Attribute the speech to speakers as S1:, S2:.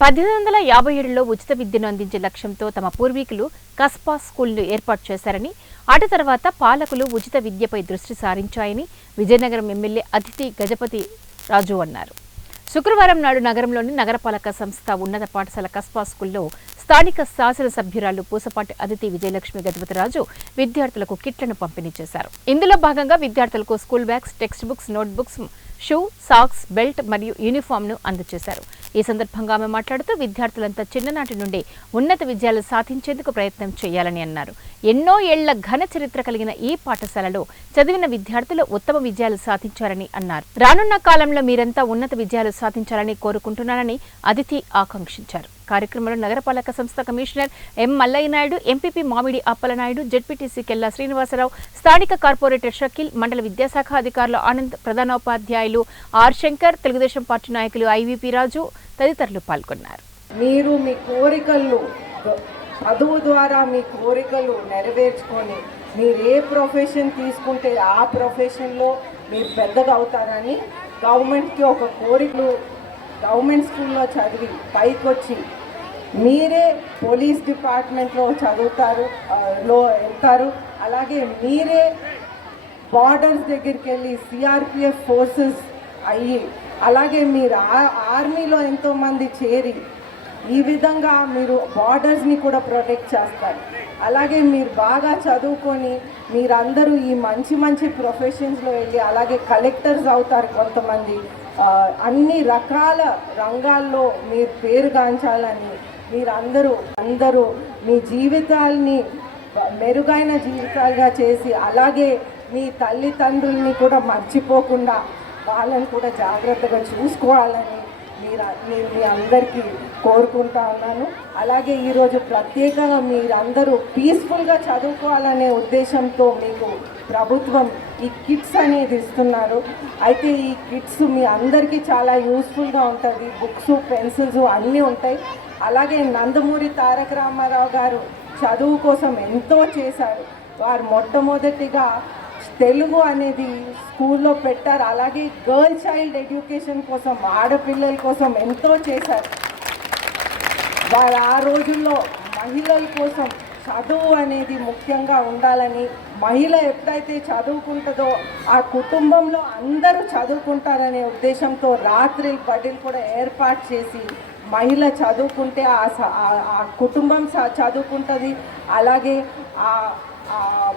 S1: పద్దెనిమిది వందల యాభై ఏడులో ఉచిత విద్యను అందించే లక్ష్యంతో తమ పూర్వీకులు కస్పా స్కూల్ను ఏర్పాటు చేశారని అటు తర్వాత పాలకులు ఉచిత విద్యపై దృష్టి సారించాయని విజయనగరం ఎమ్మెల్యే అతిథి గజపతి రాజు అన్నారు. శుక్రవారం నాడు నగరంలోని నగరపాలక సంస్థ ఉన్నత పాఠశాల కస్పా స్కూల్లో స్థానిక శాసనసభ్యురాలు పూసపాటి అతిథి విజయలక్ష్మి గజపతిరాజు విద్యార్థులకు కిట్లను పంపిణీ చేశారు. ఇందులో భాగంగా విద్యార్థులకు school bags text books note books shoe socks belt మరియు యూనిఫామ్ను అందజేశారు. ఈ సందర్భంగా ఆమె మాట్లాడుతూ విద్యార్థులంతా చిన్ననాటి నుండి ఉన్నత విజయాలు సాధించేందుకు ప్రయత్నం చేయాలని అన్నారు. ఎన్నో ఏళ్ళ ఘన చరిత్ర కలిగిన ఈ పాఠశాలలో చదివిన విద్యార్థులు ఉత్తమ విజయాలు సాధించారని అన్నారు. రానున్న కాలంలో మీరంతా ఉన్నత విజయాలు సాధించాలని కోరుకుంటున్నానని అదితి ఆకాంక్షించారు. కార్యక్రమంలో నగరపాలక సంస్థ commissioner M Mallaiah Naidu MPP Mamidi Appalanaidu ZPTC కెల్లా శ్రీనివాసరావు స్థానిక కార్పొరేటర్ షకీల్ మండల విద్యాశాఖ అధికారులు ఆనంద్ ప్రధానోపాధ్యాయులు ఆర్ శంకర్ తెలుగుదేశం పార్టీ నాయకులు ఐవీపీ రాజు తదితరులు పాల్గొన్నారు.
S2: మీరు మీ కోరికలు చదువు ద్వారా మీ కోరికలు నెరవేర్చుకొని మీరు ఏ ప్రొఫెషన్ తీసుకుంటే ఆ ప్రొఫెషన్లో మీరు పెద్దగా అవుతారని గవర్నమెంట్కి ఒక కోరికలు గవర్నమెంట్ స్కూల్లో చదివి పైకి వచ్చి మీరే పోలీస్ డిపార్ట్మెంట్లో చదువుతారు లో వెళ్తారు అలాగే మీరే బార్డర్స్ దగ్గరికి వెళ్ళి సిఆర్పిఎఫ్ ఫోర్సెస్ అయ్యి అలాగే మీరు ఆ- ఆర్మీలో ఎంతోమంది చేరి ఈ విధంగా మీరు బార్డర్స్ని కూడా ప్రొటెక్ట్ చేస్తారు. అలాగే మీరు బాగా చదువుకొని మీరందరూ ఈ మంచి మంచి ప్రొఫెషన్స్లో వెళ్ళి అలాగే కలెక్టర్స్ అవుతారు కొంతమంది. అన్ని రకాల రంగాల్లో మీరు పేరుగాంచాలని మీరందరూ అందరూ మీ జీవితాల్ని మెరుగైన జీవితాలుగా చేసి అలాగే మీ తల్లిదండ్రుల్ని కూడా మర్చిపోకుండా వాళ్ళని కూడా జాగ్రత్తగా చూసుకోవాలని మీరు నేను మీ అందరికీ కోరుకుంటా ఉన్నాను. అలాగే ఈరోజు ప్రత్యేకంగా మీరందరూ పీస్ఫుల్గా చదువుకోవాలనే ఉద్దేశంతో మీకు ప్రభుత్వం ఈ కిట్స్ అనేది ఇస్తున్నారు. అయితే ఈ కిట్స్ మీ అందరికీ చాలా యూస్ఫుల్గా ఉంటుంది. బుక్స్ పెన్సిల్స్ అన్నీ ఉంటాయి. అలాగే నందమూరి తారక రామారావు గారు చదువు కోసం ఎంతో చేశారు. వారు మొట్టమొదటిగా తెలుగు అనేది స్కూల్లో పెట్టారు. అలాగే గర్ల్ చైల్డ్ ఎడ్యుకేషన్ కోసం ఆడపిల్లల కోసం ఎంతో చేశారు. వారు ఆ రోజుల్లో మహిళల కోసం చదువు అనేది ముఖ్యంగా ఉండాలని మహిళ ఎప్పుడైతే చదువుకుంటుందో ఆ కుటుంబంలో అందరూ చదువుకుంటారనే ఉద్దేశంతో రాత్రి బడిలు కూడా ఏర్పాటు చేసి మహిళ చదువుకుంటే ఆ స- ఆ- కుటుంబం చదువుకుంటుంది. అలాగే ఆ